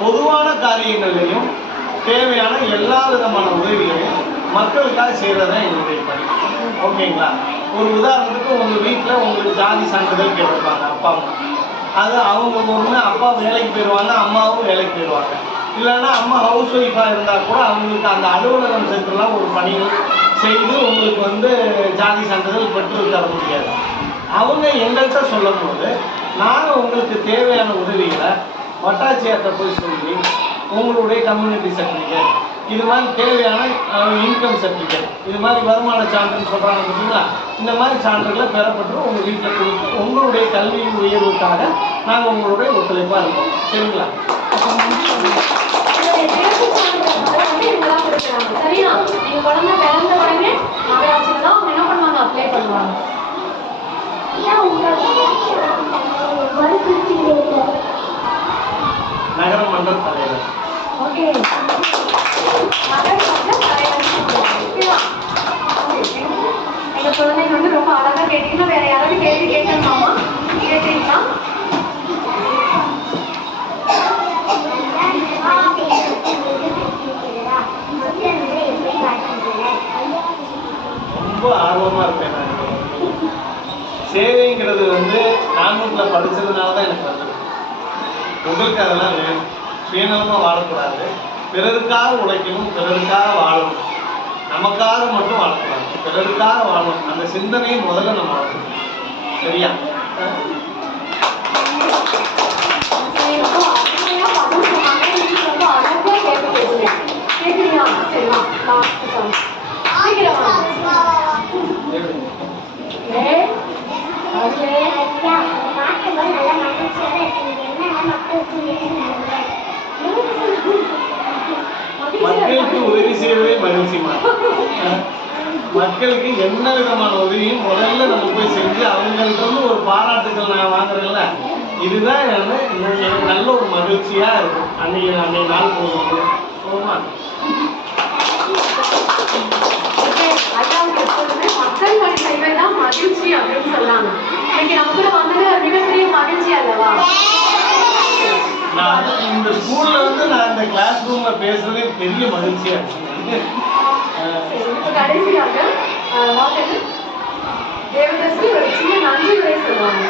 பொதுவான காரியங்களையும் தேவையான எல்லா விதமான உதவிகளையும் மக்களுக்காக செய்கிறதான் எங்களுடைய பணி. ஓகேங்களா? ஒரு உதாரணத்துக்கு உங்கள் வீட்டில் உங்களுக்கு ஜாதி சான்றிதழ் கேட்டிருப்பாங்க அப்பா அம்மா. அது அவங்க ஒன்று அப்பா வேலைக்கு போயிடுவாங்க, அம்மாவும் வேலைக்கு போயிடுவாங்க. இல்லைன்னா அம்மா ஹவுஸ் ஒய்ஃபாக இருந்தால் கூட அவங்களுக்கு அந்த அலுவலகம் சென்றுலாம் ஒரு பணிகள் செய்து உங்களுக்கு ஜாதி சான்றிதழ் பெற்று தர முடியாது. அவங்க எங்கள்கிட்ட சொல்லும் போது நாங்கள் உங்களுக்கு தேவையான உதவிகளை வட்டாட்சியர்கிட்ட போய் சொல்லி உங்களுடைய கம்யூனிட்டி சர்டிஃபிகேட், இது மாதிரி தேவையான இன்கம் சர்டிஃபிகேட், இது மாதிரி வருமான சான்றுன்னு சொல்கிறாங்க பார்த்தீங்களா, இந்த மாதிரி சான்றுகளை பெறப்பட்டு உங்கள் வீட்டில் கொடுத்து உங்களுடைய கல்வி உயர்வுக்காக நாங்கள் உங்களுடைய ஒத்துழைப்பாக இருக்கோம். சரிங்களா? சரியா? நீங்க குழந்தை பிறந்த உடனே நகராட்சியில தான் அவங்க என்ன பண்ணுவாங்க, அப்ளை பண்ணுவாங்க. நகரமன்ற தலைவர். ஓகே, நகரமன்ற தலைவர். எங்க குழந்தைங்க ரொம்ப அழகா கேட்டீங்கன்னா வேற யாராவது கேள்வி கேட்கணுமாமா? கேட்டீங்களா? ரொம்ப ஆர்வமாக இருப்பேன் நான். சேவைங்கிறது கான்வென்ட்ல படித்ததுனால தான் எனக்கு வந்தது. உங்களுக்கு அதெல்லாம் வேணும். சுயநலமாக வாழக்கூடாது, பிறருக்காக உழைக்கணும், பிறருக்காக வாழணும். நமக்காக மட்டும் வாழக்கூடாது, பிறருக்காக வாழணும். அந்த சிந்தனையை முதல்ல நம்ம வளர்க்கணும். சரியா? மக்களுக்கு உதவி செய்வதே மகிழ்ச்சி. மக்களுக்கு என்ன விதமான உதவியும் முதல்ல நம்ம போய் செஞ்சு அவங்கள்ட்ட ஒரு பாராட்டுகள் நான் வாங்குறேன்ல, இதுதான் எனக்கு நல்ல ஒரு மகிழ்ச்சியா இருக்கும். அன்னைக்கு நாள் போகும்போது போமா மக்கள் பணி செய்வதுதான் மகிழ்ச்சி அப்படின்னு சொல்லாங்க. இன்னைக்கு நம்ம கூட வந்தது ஒரு மிகப்பெரிய மகிழ்ச்சி அல்லவா? நான் இந்த ஸ்கூல்ல நான் இந்த கிளாஸ் ரூம்ல பேசுறதே பெரிய மகிழ்ச்சியா இருக்கு. கடைசியாக தேவதாசி ஒரு சின்ன நன்றி உரை சொல்லுவாங்க.